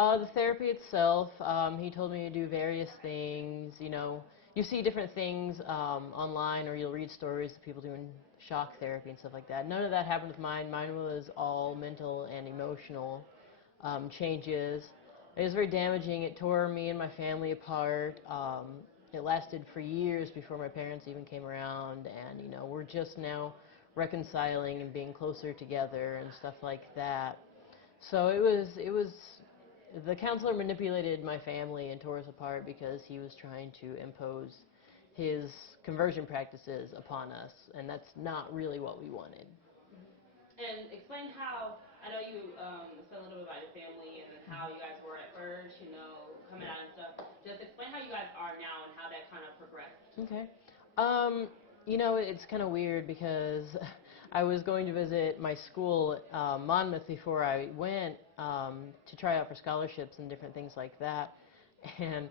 The therapy itself, he told me to do various things. You know, you see different things online, or you'll read stories of people doing shock therapy and stuff like that. None of that happened with mine. Mine was all mental and emotional changes. It was very damaging. It tore me and my family apart. It lasted for years before my parents even came around, and you know, we're just now reconciling and being closer together and stuff like that. So it was the counselor manipulated my family and tore us apart because he was trying to impose his conversion practices upon us, and that's not really what we wanted. And explain how, I know you explained a little bit about your family and how you guys were at first, you know, coming out and stuff. Just explain how you guys are now and how that kind of progressed. Okay. You know, it's kind of weird because I was going to visit my school, Monmouth, before I went to try out for scholarships and different things like that. And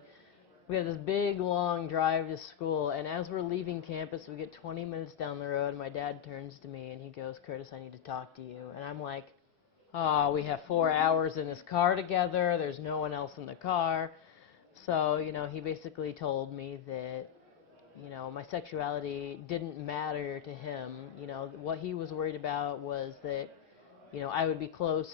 we have this big, long drive to school, and as we're leaving campus, we get 20 minutes down the road, and my dad turns to me, and he goes, "Curtis, I need to talk to you." And I'm like, oh, we have 4 hours in this car together. There's no one else in the car. So, you know, he basically told me that, you know, my sexuality didn't matter to him. You know, what he was worried about was that, you know, I would be close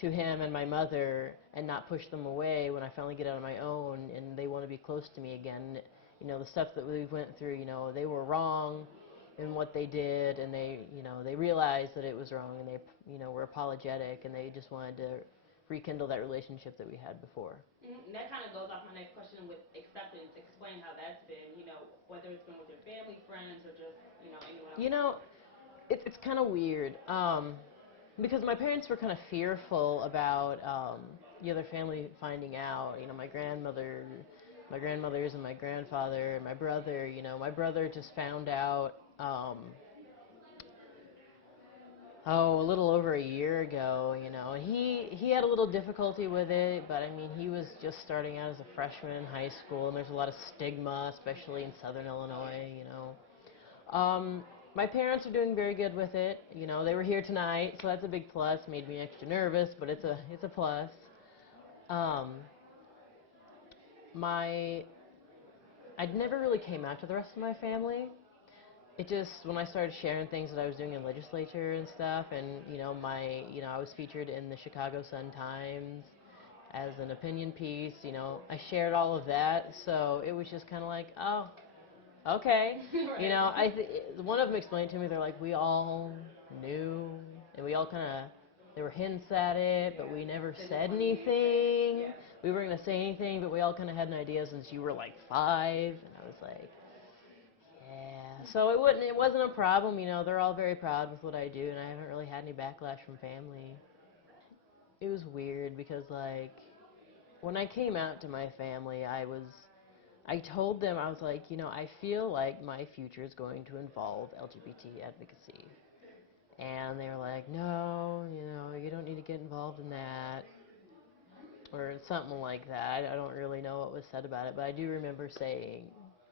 to him and my mother and not push them away when I finally get out on my own and they want to be close to me again. You know, the stuff that we went through, you know, they were wrong in what they did, and they, you know, they realized that it was wrong, and they, you know, were apologetic, and they just wanted to rekindle that relationship that we had before. And that kind of goes off my next question with acceptance. Explain how that's been, you know, whether it's been with your family, friends, or just, you know, anyone else. You know, it's kind of weird. Because my parents were kind of fearful about the other family finding out. You know, my grandmothers and my grandfather and my brother. You know, my brother just found out, a little over a year ago. You know, and he had a little difficulty with it, but I mean, he was just starting out as a freshman in high school, and there's a lot of stigma, especially in Southern Illinois. You know. My parents are doing very good with it. You know, they were here tonight, so that's a big plus. Made me extra nervous, but it's a plus. I'd never really came out to the rest of my family. It just, when I started sharing things that I was doing in legislature and stuff, and you know, I was featured in the Chicago Sun-Times as an opinion piece. You know, I shared all of that, so it was just kind of like, oh. Okay. Right. You know, one of them explained to me, they're like, we all knew, and we all kind of, there were hints at it, but we never said anything. Yeah. We weren't going to say anything, but we all kind of had an idea since you were like 5, and I was like, yeah. So it wasn't a problem, you know, they're all very proud with what I do, and I haven't really had any backlash from family. It was weird because, like, when I came out to my family, I told them, I was like, you know, I feel like my future is going to involve LGBT advocacy. And they were like, no, you know, you don't need to get involved in that. Or something like that. I don't really know what was said about it, but I do remember saying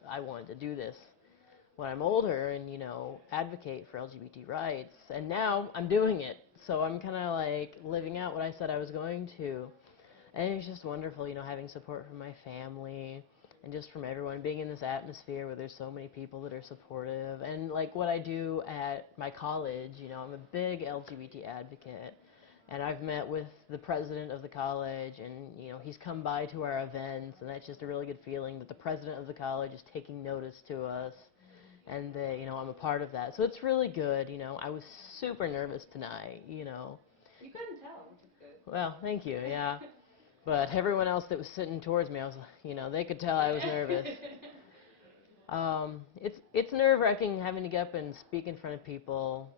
I wanted to do this when I'm older and, you know, advocate for LGBT rights. And now I'm doing it. So I'm kind of like living out what I said I was going to. And it's just wonderful, you know, having support from my family and just from everyone, being in this atmosphere where there's so many people that are supportive. And like what I do at my college, you know, I'm a big LGBT advocate. And I've met with the president of the college, and, you know, he's come by to our events, and that's just a really good feeling that the president of the college is taking notice to us, and that, you know, I'm a part of that. So it's really good, you know. I was super nervous tonight, you know. You couldn't tell, which is good. Well, thank you, yeah. But everyone else that was sitting towards me, I was, you know, they could tell I was nervous. It's nerve-wracking having to get up and speak in front of people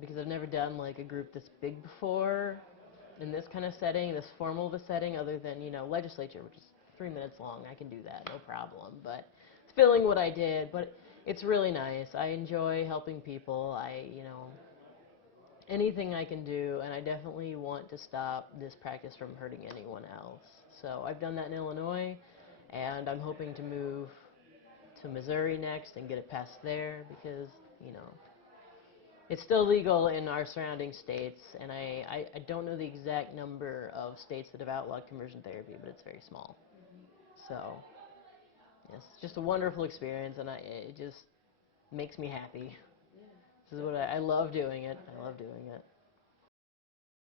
because I've never done like a group this big before in this kind of setting, this formal of a setting, other than, you know, legislature, which is 3 minutes long. I can do that, no problem. But it's feeling what I did, but it's really nice. I enjoy helping people. You know, anything I can do, and I definitely want to stop this practice from hurting anyone else. So I've done that in Illinois, and I'm hoping to move to Missouri next and get it passed there because, you know, It's still legal in our surrounding states, and I don't know the exact number of states that have outlawed conversion therapy, but it's very small. So, yes, it's just a wonderful experience, and it just makes me happy. Yeah. This is what I love doing it. I love doing it.